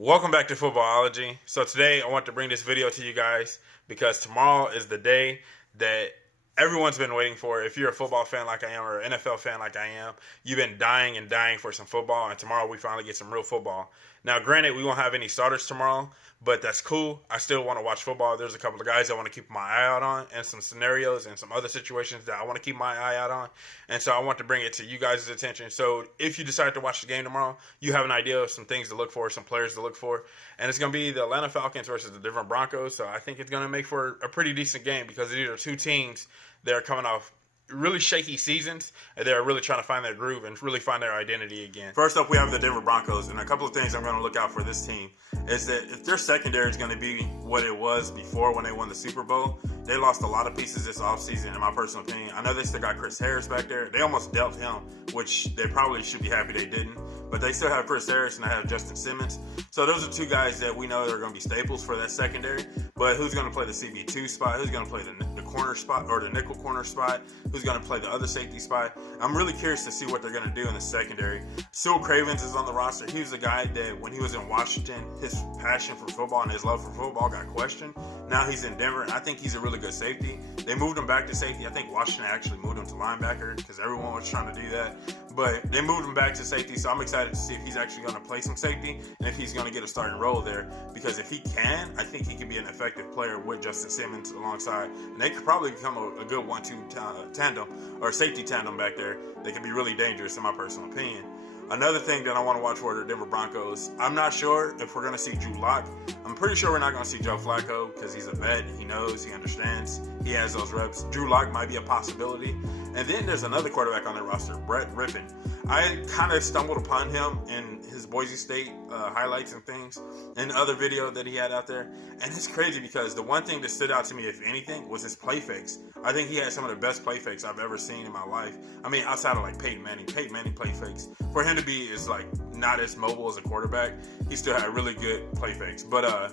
Welcome back to Footballology. So today I want to bring this video to you guys because tomorrow is the day that everyone's been waiting for. If you're a football fan like I am or an NFL fan like I am, you've been dying and dying for some football, and tomorrow we finally get some real football. Now, granted, we won't have any starters tomorrow, but that's cool. I still want to watch football. There's a couple of guys I want to keep my eye out on and some scenarios and some other situations that I want to keep my eye out on. And so I want to bring it to you guys' attention. So if you decide to watch the game tomorrow, you have an idea of some things to look for, some players to look for. And it's going to be the Atlanta Falcons versus the different Broncos. So I think it's going to make for a pretty decent game because these are two teams that are coming off really shaky seasons, and they're really trying to find their groove and really find their identity again. First up, we have the Denver Broncos, and a couple of things I'm going to look out for this team is that if their secondary is going to be what it was before when they won the Super Bowl, they lost a lot of pieces this offseason, in my personal opinion. I know they still got Chris Harris back there. They almost dealt him, which they probably should be happy they didn't, but they still have Chris Harris and they have Justin Simmons. So those are two guys that we know are going to be staples for that secondary, but who's going to play the CB2 spot? Who's going to play the corner spot or the nickel corner spot? Who's going to play the other safety spot? I'm really curious to see what they're going to do in the secondary. Sewell Cravens is on the roster. He was a guy that when he was in Washington, his passion for football and his love for football got questioned. Now he's in Denver, and I think he's a really good safety. They moved him back to safety. I think Washington actually moved him to linebacker because everyone was trying to do that. But they moved him back to safety, so I'm excited to see if he's actually going to play some safety and if he's going to get a starting role there. Because if he can, I think he could be an effective player with Justin Simmons alongside. And they could probably become a good 1-2 tandem or safety tandem back there. They could be really dangerous in my personal opinion. Another thing that I want to watch for the Denver Broncos, I'm not sure if we're going to see Drew Lock. I'm pretty sure we're not going to see Joe Flacco because he's a vet. He knows, he understands, he has those reps. Drew Lock might be a possibility. And then there's another quarterback on the roster, Brett Rippon. I kind of stumbled upon him in his Boise State highlights and things and other video that he had out there. And it's crazy because the one thing that stood out to me, if anything, was his play fakes. I think he had some of the best play fakes I've ever seen in my life. I mean, outside of like Peyton Manning play fakes. For him to be is like not as mobile as a quarterback, he still had really good play fakes. But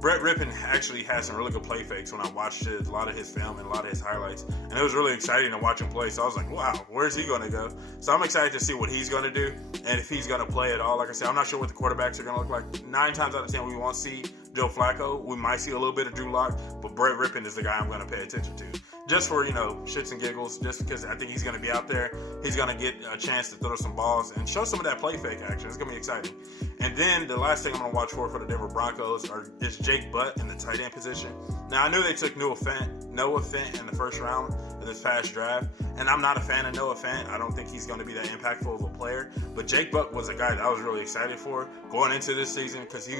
Brett Rippon actually had some really good play fakes when I watched a lot of his film and a lot of his highlights. And it was really exciting to watch him play. So I was like, wow, where's he going to go? So I'm excited to see what he's going to do and if he's going to play at all. Like I said, I'm not sure what the quarterbacks are going to look like. 9 times out of 10, we won't see Joe Flacco. We might see a little bit of Drew Lock, but Brett Rippon is the guy I'm going to pay attention to. Just for, shits and giggles, just because I think he's going to be out there. He's going to get a chance to throw some balls and show some of that play fake action. It's going to be exciting. And then the last thing I'm going to watch for the Denver Broncos is Jake Butt in the tight end position. Now, I knew they took Noah Fant in the first round of this past draft, and I'm not a fan of Noah Fant. I don't think he's going to be that impactful of a player. But Jake Butt was a guy that I was really excited for going into this season because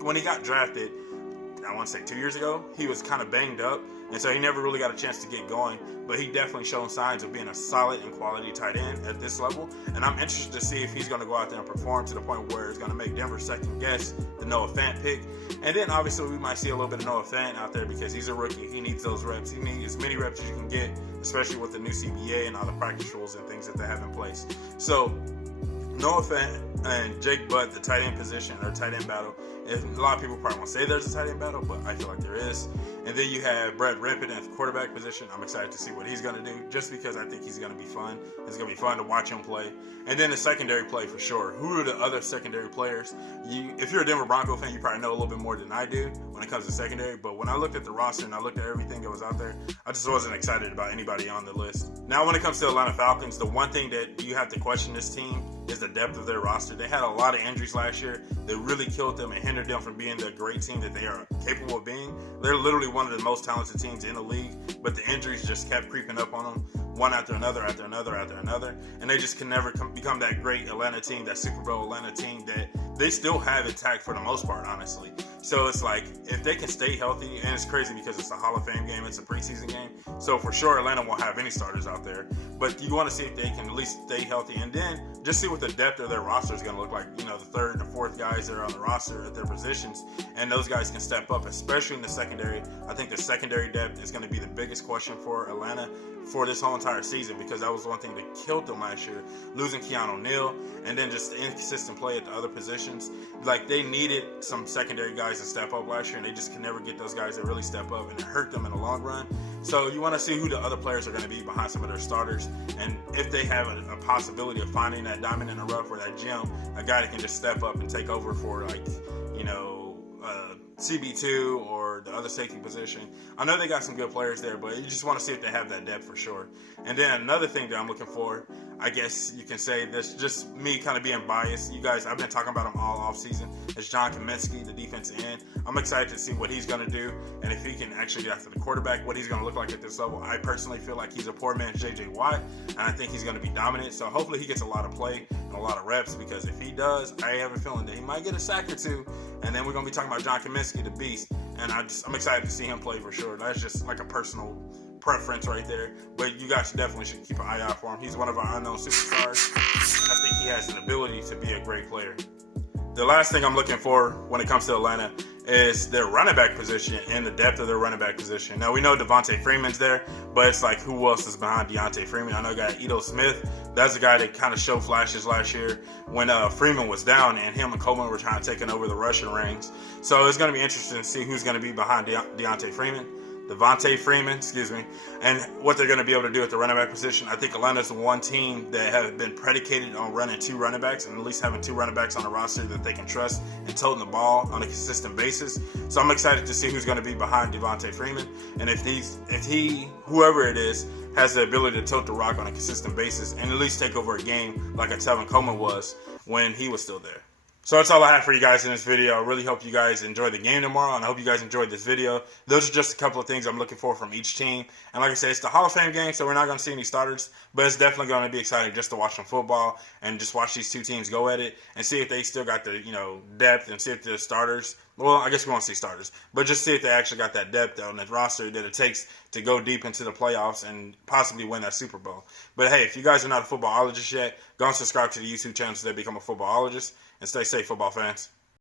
when he got drafted, I want to say 2 years ago, he was kind of banged up, and so he never really got a chance to get going, but he definitely shown signs of being a solid and quality tight end at this level, and I'm interested to see if he's going to go out there and perform to the point where it's going to make Denver second guess the Noah Fant pick. And then obviously we might see a little bit of Noah Fant out there because he's a rookie. He needs those reps. He needs as many reps as you can get, especially with the new CBA and all the practice rules and things that they have in place. So Noah Fant and Jake Butt, the tight end position or tight end battle. A lot of people probably won't say there's a tight end battle, but I feel like there is. And then you have Brett Rippon at the quarterback position. I'm excited to see what he's going to do just because I think he's going to be fun. It's going to be fun to watch him play. And then the secondary play for sure. Who are the other secondary players? If you're a Denver Bronco fan, you probably know a little bit more than I do when it comes to secondary. But when I looked at the roster and I looked at everything that was out there, I just wasn't excited about anybody on the list. Now, when it comes to Atlanta Falcons, the one thing that you have to question this team is the depth of their roster. They had a lot of injuries last year that really killed them and hindered them from being the great team that they are capable of being. They're literally one of the most talented teams in the league, but the injuries just kept creeping up on them, one after another, after another, after another, and they just can never become that great Atlanta team, that Super Bowl Atlanta team that they still have intact for the most part, honestly. So it's like, if they can stay healthy, and it's crazy because it's a Hall of Fame game, it's a preseason game, so for sure Atlanta won't have any starters out there, but you want to see if they can at least stay healthy, and then just see what the depth of their roster is going to look like. The third and the fourth guys that are on the roster at their positions, and those guys can step up, especially in the secondary. I think the secondary depth is going to be the biggest question for Atlanta for this whole entire season, because that was one thing that killed them last year, losing Keanu O'Neal, and then just the inconsistent play at the other positions. Like, they needed some secondary guys to step up last year, and they just can never get those guys that really step up, and it hurt them in the long run. So you want to see who the other players are going to be behind some of their starters, and if they have a possibility of finding that diamond in the rough or that gem, a guy that can just step up and take over for, like, CB2 or the other safety position. I know they got some good players there, but you just want to see if they have that depth for sure. And then another thing that I'm looking for, I guess you can say this, just me kind of being biased. You guys, I've been talking about him all off season. It's John Kaminsky, the defensive end. I'm excited to see what he's going to do, and if he can actually get after the quarterback, what he's going to look like at this level. I personally feel like he's a poor man's J.J. Watt, and I think he's going to be dominant. So hopefully he gets a lot of play and a lot of reps, because if he does, I have a feeling that he might get a sack or two, and then we're going to be talking about John Kaminsky, the beast, and I'm excited to see him play for sure. That's just like a personal preference right there, but you guys definitely should keep an eye out for him. He's one of our unknown superstars. I think he has an ability to be a great player. The last thing I'm looking for when it comes to Atlanta is their running back position and the depth of their running back position. Now, we know Devontae Freeman's there, but it's like, who else is behind Deontay Freeman? I know guy Ito Smith. That's the guy that kind of showed flashes last year when Freeman was down and him and Coleman were trying to take over the rushing reins. So it's going to be interesting to see who's going to be behind Deontay Freeman. Devontae Freeman, and what they're going to be able to do at the running back position. I think Atlanta's the one team that have been predicated on running two running backs, and at least having two running backs on the roster that they can trust and toting the ball on a consistent basis. So I'm excited to see who's going to be behind Devontae Freeman, and if he, whoever it is, has the ability to tote the rock on a consistent basis and at least take over a game like a Tevin Coleman was when he was still there. So that's all I have for you guys in this video. I really hope you guys enjoy the game tomorrow, and I hope you guys enjoyed this video. Those are just a couple of things I'm looking for from each team. And like I said, it's the Hall of Fame game, so we're not going to see any starters, but it's definitely going to be exciting just to watch some football and just watch these two teams go at it and see if they still got the depth, and see if the starters, well, I guess we won't see starters, but just see if they actually got that depth on the roster that it takes to go deep into the playoffs and possibly win that Super Bowl. But hey, if you guys are not a footballologist yet, go and subscribe to the YouTube channel so they become a footballologist. And stay safe, football fans.